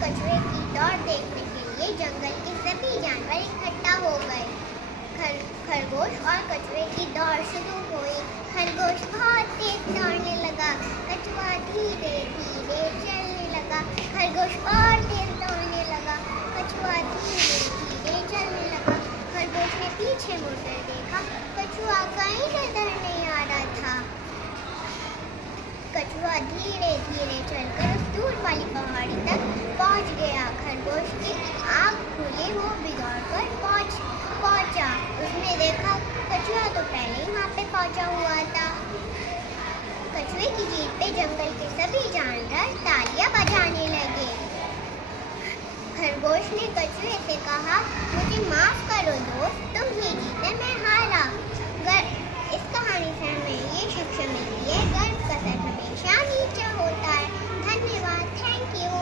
कछुए की दौड़ देखने के लिए जंगल के सभी जानवर इकट्ठा हो गए। खरगोश और कछुए की दौड़ शुरू हुई। खरगोश बहुत तेज दौड़ने लगा, कछुआ धीरे धीरे चलने लगा। खरगोश और तेज दौड़ने लगा, कछुआ धीरे धीरे चलने लगा। खरगोश ने पीछे मुड़कर देखा, कछुआ कहीं नजर नहीं आ रहा था। कछुआ धीरे धीरे चलकर उस दूर वाली पहाड़ी तक पहुंच गया। खरगोश की आँख खुले वो बिगड़ कर पहुंचा। उसने देखा कछुआ तो पहले ही वहाँ पे पहुंचा हुआ था। कछुए की जीत पे जंगल के सभी जानवर तालियां बजाने लगे। खरगोश ने कछुए से कहा, मुझे माफ करो दोस्त, तुम ही जीते, मैं हारा। इस कहानी से हमें ये शिक्षा मिलती है, गर्व का सर हमेशा नीचा होता है। धन्यवाद, थैंक यू।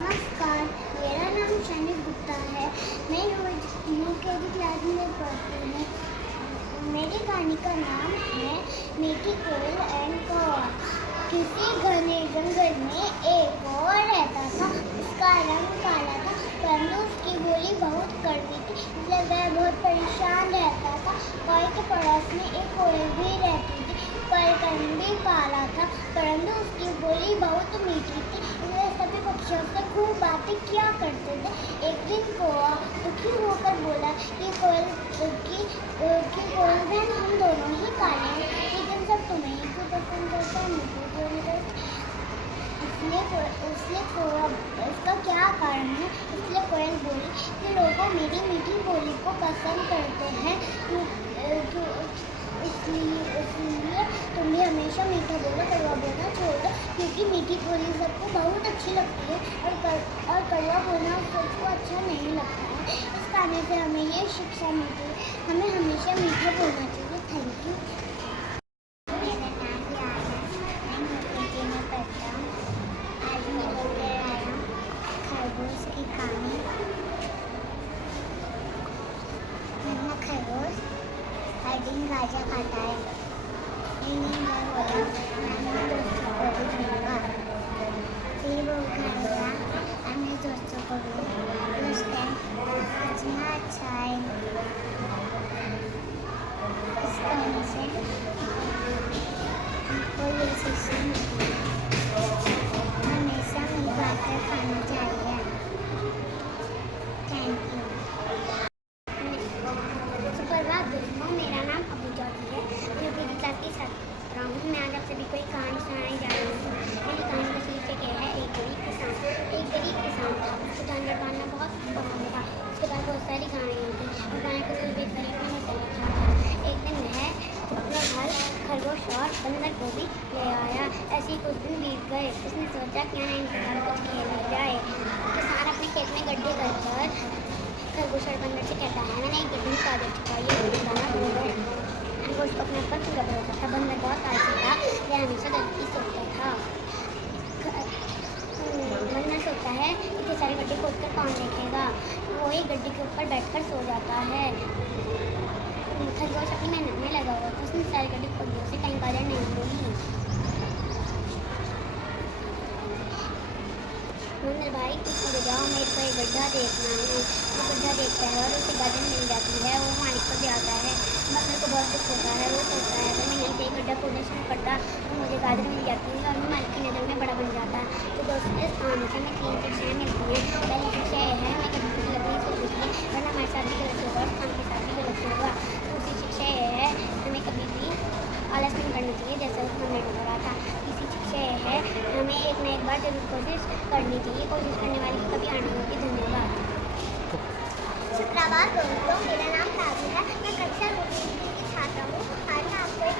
नमस्कार, मेरा नाम शनि गुप्ता है। मैं यूकेजी क्लास में पढ़ती हूँ। मेरी कहानी का नाम है मीठी कोयल एंड कौवा। किसी घने जंगल में एक कौवा रहता था। उसका रंग काला था, परंतु उसकी बोली बहुत कड़वी थी, इसलिए वह बहुत परेशान रहता था। कौवे के पड़ोस में एक कोयल भी रहती थी, कलकंद भी काला था, परंतु उसकी बोली बहुत मीठी थी, इसलिए सभी पक्षियों से खूब बातें किया करते थे। एक दिन कौवा दुखी होकर बोला कि कोयल बहन, हम दोनों ही काले हैं, लेकिन सब तुम्हें ही क्यों पसंद करता है, मुझे क्यों नहीं करता? इसलिए कौवा, इसका क्या कारण है? इसलिए कोयल बोली कि लोग मेरी मीठी बोली को पसंद करते हैं, इसलिए तुम भी हमेशा मीठा बोलो, कड़वा बोलना छोड़ दो, क्योंकि मीठी बोली सबको बहुत अच्छी लगती है और कड़वा बोलना सबको अच्छा नहीं लगता है। इस कहानी से हमें ये शिक्षा मिलती है, हमें हमेशा मीठा बोलना चाहिए। Thank you. मेरा नाम यार है, मैं यूकेजी में पढ़ता हूँ। आज मैं लेकर आया हूँ खरगोश की कहानी। खरगोश हर दिन गाजर खाता है। एक दिन वह बोला, मैं अपने दोस्तों को भी दूंगा। फिर वो घर गया, अपने दोस्तों को भी पूछते कितना अच्छा है। इस कहानी से हमको ये शिक्षा मिलती है, हमेशा मिल बातें खाना चाहिए। Thank you. सुप्रभात दोस्तों, मेरा नाम अबू चौधरी है। मैं यूकेजी क्लास की छात्रा हूँ। मैं आज आप सभी को एक कहानी सुनाने जा रही हूँ। मेरी कहानी का शीर्षक है एक गरीब किसान। एक गरीब किसान था, उसको जानवर पालना बहुत पसंद था। उसके पास बहुत सारी गायें थी और गाय को दूध बेचकर अपने हिस्से रखा था। एक दिन वह अपने घर खरगोश और बंदर को भी ले आया। ऐसे ही कुछ दिन बीत गए। उसने सोचा क्यों ना इनके साथ कुछ खेला जाए। किसान अपने खेत में गड्ढे कर खरगोश और बंदर से कहता है, मैंने एक गड्ढे का आदर चुकाई है, बताना भूल गए। खरगोश को अपने ऊपर पूरा भरोसा था। बंदर बहुत आलसी था, वह हमेशा गलती सोचता था। बंदर सोचता है इतने सारे गड्ढे खोद कर कौन देखेगा, वो ही गड्ढे के ऊपर बैठकर सो जाता है। खरगोश अपनी मेहनत में लगा हुआ था, उसने सारे गड्ढे खोद दिए, उसे कहीं गाजर नहीं मिली। बंदर भाई कुछ उड़ जाओ, मेरे को एक गड्ढा देखना है। वो गड्ढा देखता है और उसे गाजर मिल जाती है। वो मालिक को दे आता है। बंदर को बहुत दुख होता है। वो सोचता है अगर मैं यहीं से एक गड्ढा खोदना शुरू करता तो मुझे गाजर मिल जाती है और मैं मालिक की नज़र में बड़ा बन जाता। तो दोस्तों, इस कहानी से हमें 3 शिक्षाएँ मिलती हैं। पहली शिक्षा यह है, हमें कभी भी गलत नहीं सोचनी चाहिए, वरना हमारे साथ भी गलत होगा और काम के साथ भी गलत होगा। दूसरी शिक्षा यह है, हमें कभी भी आलस नहीं करना चाहिए, जैसा उस बंदर ने करा था। तीसरी शिक्षा यह है, हमें एक न एक बार जरूर कोशिश करनी चाहिए, कोशिश करने वाले की कभी हार नहीं होती। धन्यवाद। सुप्रभात दोस्तों, मेरा नाम राजू है। मैं कक्षा 2 की छात्रा हूँ। आज मैं आपको एक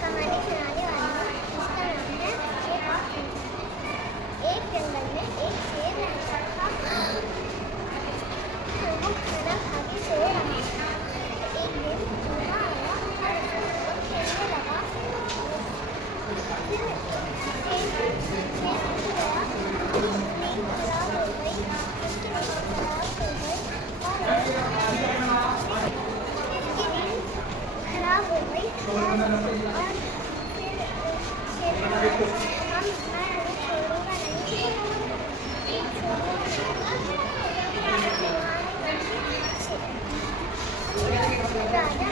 कहानी सुनाने वाली हूँ, जिसका नाम है एक जंगल में एक शेर रहता था। तो वो खाना खा के सो रहा था। एक दिन चूहा आया और उसको खेलने लगा। फिर खराब हो गई और फिर हम छोड़ूंगा नहीं। राजा